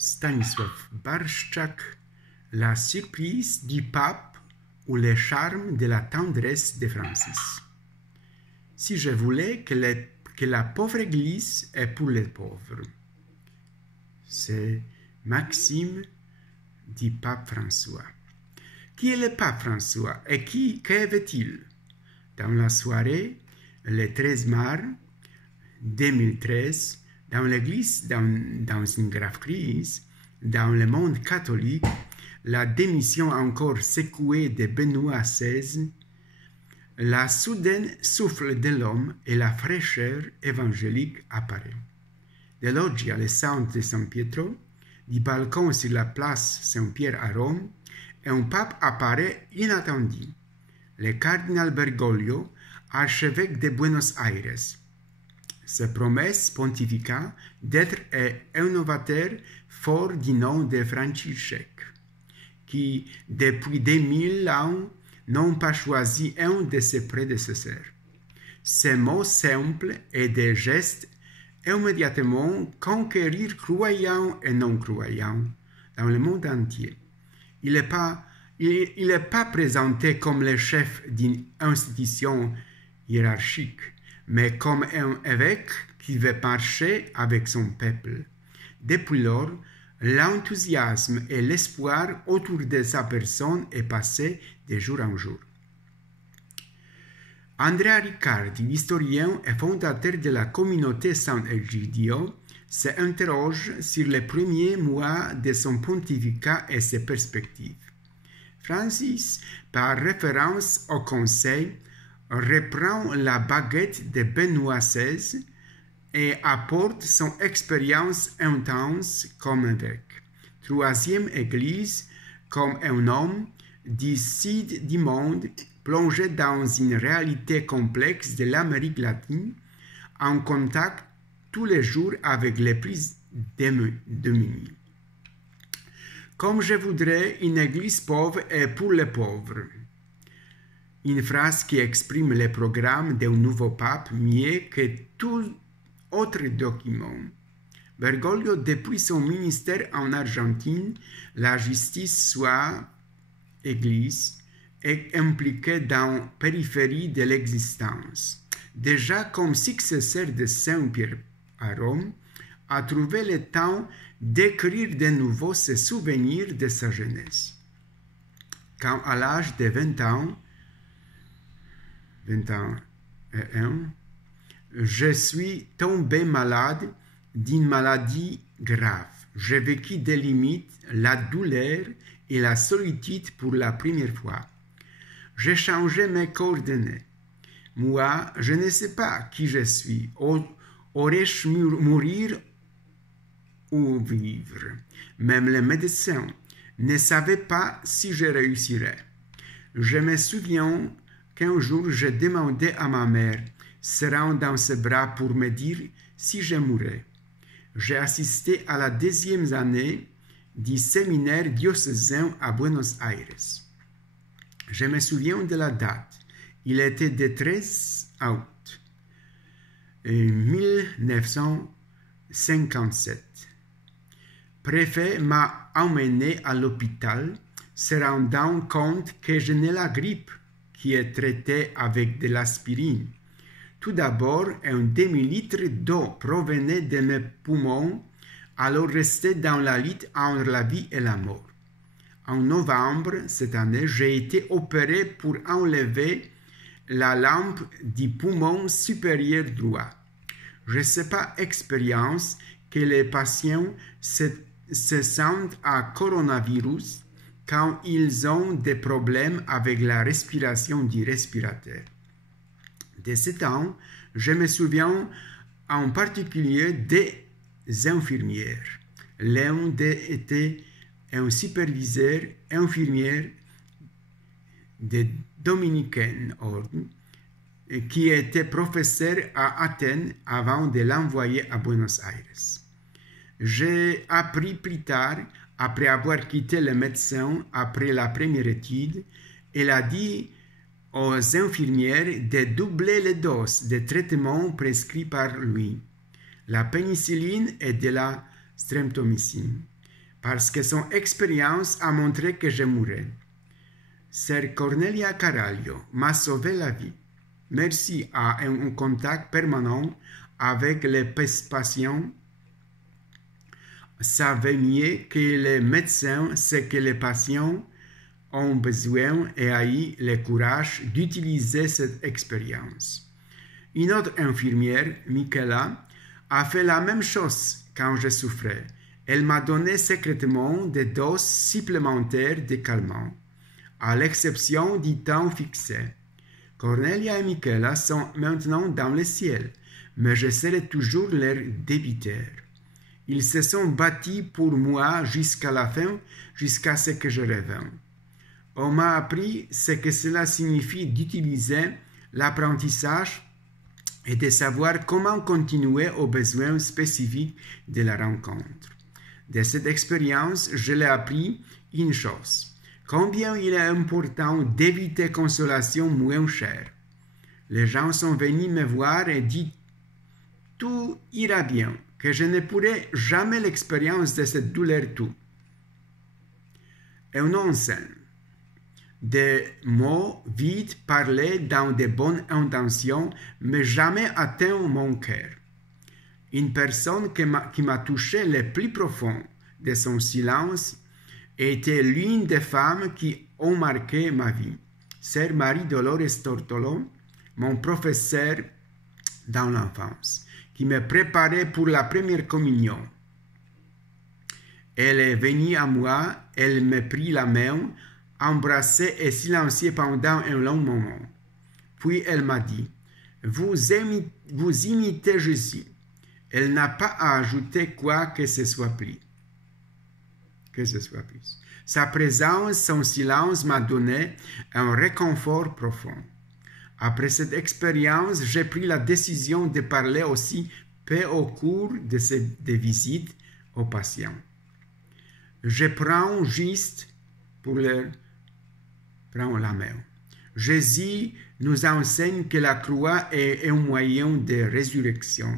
Stanisław Barszczak, La surprise du pape ou les charmes de la tendresse de Francis. Si je voulais que la pauvre Église est pour les pauvres. C'est Maxime du pape François. Qui est le pape François et qu'avait-il? Dans la soirée, le 13 mars 2013, dans l'Église, dans une grave crise, dans le monde catholique, la démission encore secouée de Benoît XVI, la soudaine souffle de l'homme et la fraîcheur évangélique apparaît. De loggia alle Sante de San Pietro, du balcon sur la place Saint-Pierre à Rome, un pape apparaît inattendu, le cardinal Bergoglio, archevêque de Buenos Aires. Se promesse pontifica d'être un novateur fort du nom de František, qui, depuis 2000 ans, n'ont pas choisi un de ses prédécesseurs. Ces mots simples et des gestes immédiatement conquérir croyants et non-croyants dans le monde entier. Il n'est pas présenté comme le chef d'une institution hiérarchique, mais comme un évêque qui veut marcher avec son peuple. Depuis lors, l'enthousiasme et l'espoir autour de sa personne est passé de jour en jour. Andrea Riccardi, l'historien et fondateur de la communauté Sant'Egidio, s'interroge sur les premiers mois de son pontificat et ses perspectives. Francis, par référence au Conseil, reprend la baguette de Benoît XVI et apporte son expérience intense comme évêque. Troisième Église, comme un homme du sud du monde, plongé dans une réalité complexe de l'Amérique latine, en contact tous les jours avec les plus démunis. Comme je voudrais une Église pauvre et pour les pauvres. Une phrase qui exprime le programme d'un nouveau pape mieux que tout autre document. Bergoglio, depuis son ministère en Argentine, la justice soit Église, est impliqué dans la périphérie de l'existence. Déjà comme successeur de Saint-Pierre à Rome, a trouvé le temps d'écrire de nouveau ses souvenirs de sa jeunesse. Quand à l'âge de 20 ans et un, je suis tombé malade d'une maladie grave. J'ai vécu des limites, la douleur et la solitude pour la première fois. J'ai changé mes coordonnées. Moi, je ne sais pas qui je suis. Aurais-je mourir ou vivre? Même les médecins ne savaient pas si je réussirais. Je me souviens qu'un jour, j'ai demandé à ma mère, serrant dans ses bras pour me dire si je mourrais. J'ai assisté à la 2e année du séminaire diocésain à Buenos Aires. Je me souviens de la date. Il était le 13 août 1957. Préfet m'a emmené à l'hôpital, se rendant compte que je n'ai la grippe, qui est traitée avec de l'aspirine. Tout d'abord, un demi-litre d'eau provenait de mes poumons, alors resté dans la lutte entre la vie et la mort. En novembre cette année, j'ai été opéré pour enlever la lampe du poumon supérieur droit. Je sais par expérience que les patients se sentent à coronavirus quand ils ont des problèmes avec la respiration du respirateur. De ce temps, je me souviens en particulier des infirmières. L'un d'eux était un superviseur infirmier de Dominicaine Ordre qui était professeur à Athènes avant de l'envoyer à Buenos Aires. J'ai appris plus tard, après avoir quitté le médecin après la première étude, il a dit aux infirmières de doubler les doses de traitements prescrits par lui, la pénicilline et de la streptomycine. parce que son expérience a montré que je mourrais. Sœur Cornelia Caralho m'a sauvé la vie. Merci à un contact permanent avec les patients, savait mieux que les médecins ce que les patients ont besoin et a eu le courage d'utiliser cette expérience. Une autre infirmière, Michaela, a fait la même chose quand je souffrais. Elle m'a donné secrètement des doses supplémentaires de calmants, à l'exception du temps fixé. Cornelia et Michaela sont maintenant dans le ciel, mais je serai toujours leur débiteur. Ils se sont battus pour moi jusqu'à la fin, jusqu'à ce que je revienne. On m'a appris ce que cela signifie d'utiliser l'apprentissage et de savoir comment continuer aux besoins spécifiques de la rencontre. De cette expérience, je l'ai appris une chose. Combien il est important d'éviter consolation moins chère. Les gens sont venus me voir et dit « Tout ira bien », que je ne pourrai jamais l'expérience de cette douleur tout. Et non scène. Des mots vides parlés dans de bonnes intentions, mais jamais atteint mon cœur. Une personne qui m'a touché le plus profond de son silence était l'une des femmes qui ont marqué ma vie. Sœur Marie Dolores Tortolo, mon professeur dans l'enfance, qui me préparait pour la première communion. Elle est venue à moi, elle me prit la main, embrassée et silenciée pendant un long moment. Puis elle m'a dit, vous imitez Jésus. Elle n'a pas à ajouter quoi que ce soit plus. Sa présence, son silence m'a donné un réconfort profond. Après cette expérience, j'ai pris la décision de parler aussi peu au cours de ces visites aux patients. Je prends juste pour leur prendre la main. Jésus nous enseigne que la croix est un moyen de résurrection.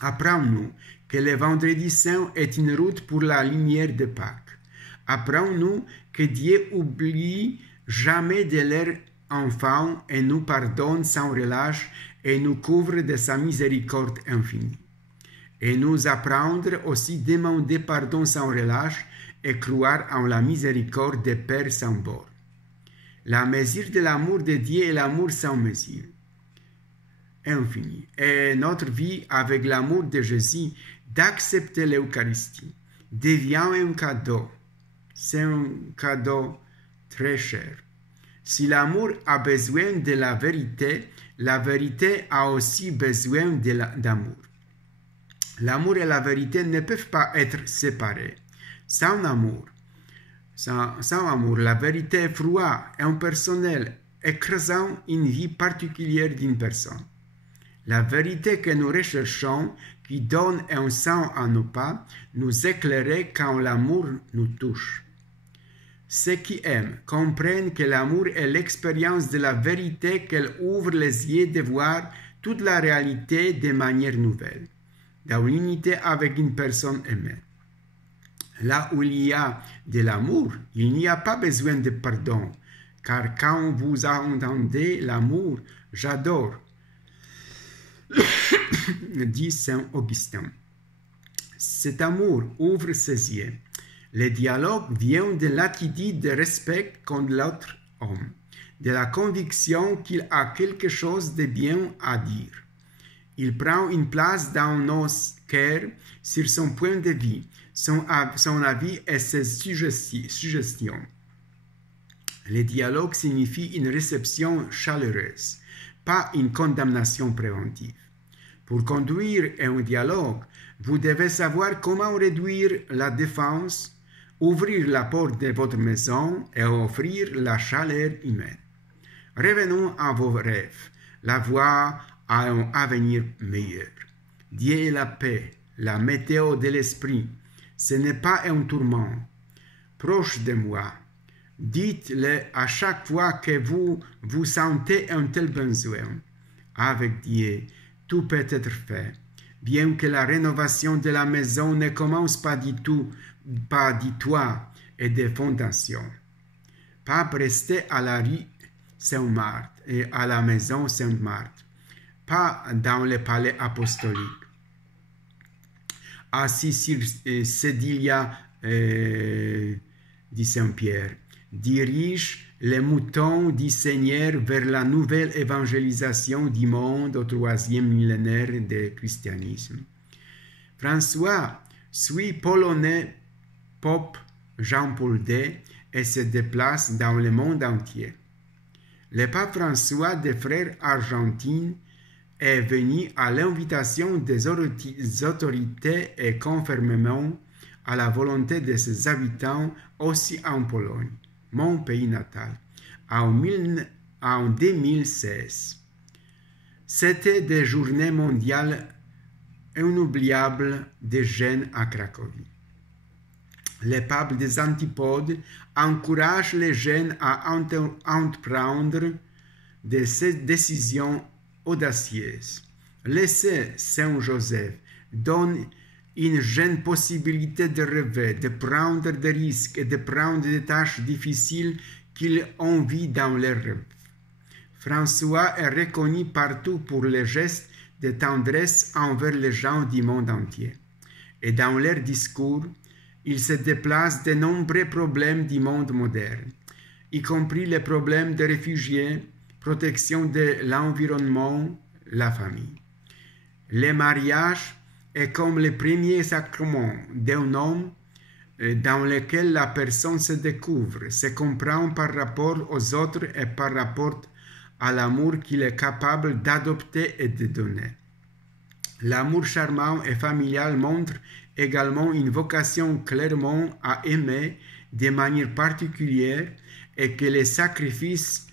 Apprends-nous que le vendredi saint est une route pour la lumière de Pâques. Apprends-nous que Dieu oublie jamais de leurs enfants et nous pardonne sans relâche et nous couvre de sa miséricorde infinie. Et nous apprendre aussi demander pardon sans relâche et croire en la miséricorde des Pères sans bord. La mesure de l'amour de Dieu est l'amour sans mesure. Infini. Et notre vie avec l'amour de Jésus d'accepter l'Eucharistie devient un cadeau. C'est un cadeau très cher. Si l'amour a besoin de la vérité a aussi besoin d'amour. L'amour et la vérité ne peuvent pas être séparés. Sans amour, la vérité est froide, impersonnelle, écrasant une vie particulière d'une personne. La vérité que nous recherchons, qui donne un sens à nos pas, nous éclairer quand l'amour nous touche. Ceux qui aiment comprennent que l'amour est l'expérience de la vérité qu'elle ouvre les yeux de voir toute la réalité de manière nouvelle, dans l'unité avec une personne aimée. Là où il y a de l'amour, il n'y a pas besoin de pardon, car quand vous entendez l'amour, j'adore, dit Saint Augustin. Cet amour ouvre ses yeux. Le dialogue vient de l'attitude de respect contre l'autre homme, de la conviction qu'il a quelque chose de bien à dire. Il prend une place dans nos cœurs sur son point de vue, son avis et ses suggestions. Le dialogue signifie une réception chaleureuse, pas une condamnation préventive. Pour conduire un dialogue, vous devez savoir comment réduire la défense, ouvrir la porte de votre maison et offrir la chaleur humaine. Revenons à vos rêves, la voie à un avenir meilleur. Dieu est la paix, la météo de l'esprit. Ce n'est pas un tourment. Proche de moi. Dites-le à chaque fois que vous sentez un tel besoin. Avec Dieu, tout peut être fait. bien que la rénovation de la maison ne commence pas du toit et des fondations. Pape restait à la rue Saint-Marthe et à la maison Saint-Marthe, pas dans le palais apostolique. Assis sur Sédilia dit Saint-Pierre, dirige les moutons du Seigneur vers la nouvelle évangélisation du monde au 3e millénaire du christianisme. François suit polonais Pope Jean-Paul II et se déplace dans le monde entier. Le pape François des Frères argentines est venu à l'invitation des autorités et conformément à la volonté de ses habitants aussi en Pologne, mon pays natal, en 2016. C'était des journées mondiales inoubliables des jeunes à Cracovie. Le pape des Antipodes encourage les jeunes à entreprendre des décisions audacieuses. Laissez Saint-Joseph donne une jeune possibilité de rêver, de prendre des risques et de prendre des tâches difficiles qu'ils ont vues dans leurs rêves. François est reconnu partout pour les gestes de tendresse envers les gens du monde entier. Et dans leurs discours, il se déplace de nombreux problèmes du monde moderne, y compris les problèmes des réfugiés, protection de l'environnement, la famille. Le mariage est comme le premier sacrement d'un homme dans lequel la personne se découvre, se comprend par rapport aux autres et par rapport à l'amour qu'il est capable d'adopter et de donner. L'amour charmant et familial montre également une vocation clairement à aimer de manière particulière et que les sacrifices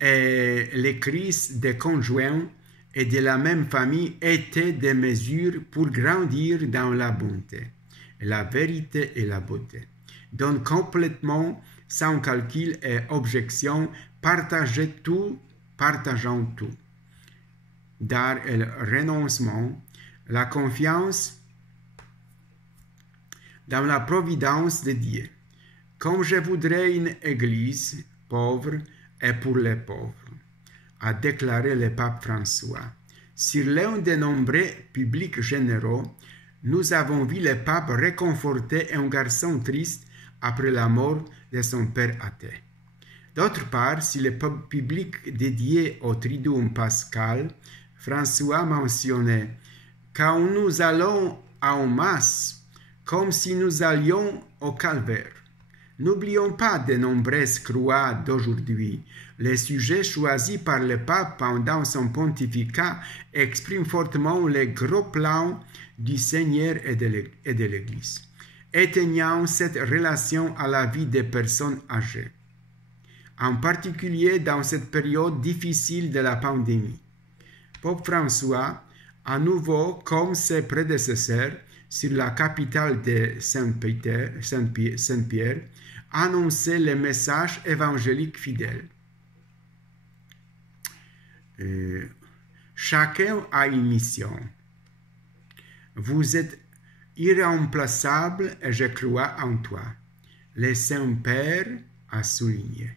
et les crises des conjoints et de la même famille étaient des mesures pour grandir dans la bonté, la vérité et la beauté. Donc complètement, sans calcul et objection, partageant tout. Dans le renoncement, la confiance dans la providence de Dieu. Comme je voudrais une église pauvre et pour les pauvres, a déclaré le pape François. Sur l'un des nombreux publics généraux, nous avons vu le pape réconforter un garçon triste après la mort de son père athée. D'autre part, sur le public dédié au Triduum pascal, François mentionnait « Quand nous allons en masse, comme si nous allions au calvaire. N'oublions pas de nombreuses croix d'aujourd'hui. Les sujets choisis par le pape pendant son pontificat expriment fortement les gros plans du Seigneur et de l'Église, éteignant cette relation à la vie des personnes âgées, en particulier dans cette période difficile de la pandémie. Pope François, à nouveau comme ses prédécesseurs, sur la capitale de Saint-Pierre, annonçait les messages évangéliques fidèles. Chacun a une mission. Vous êtes irremplaçable et je crois en toi. Le Saint-Père a souligné.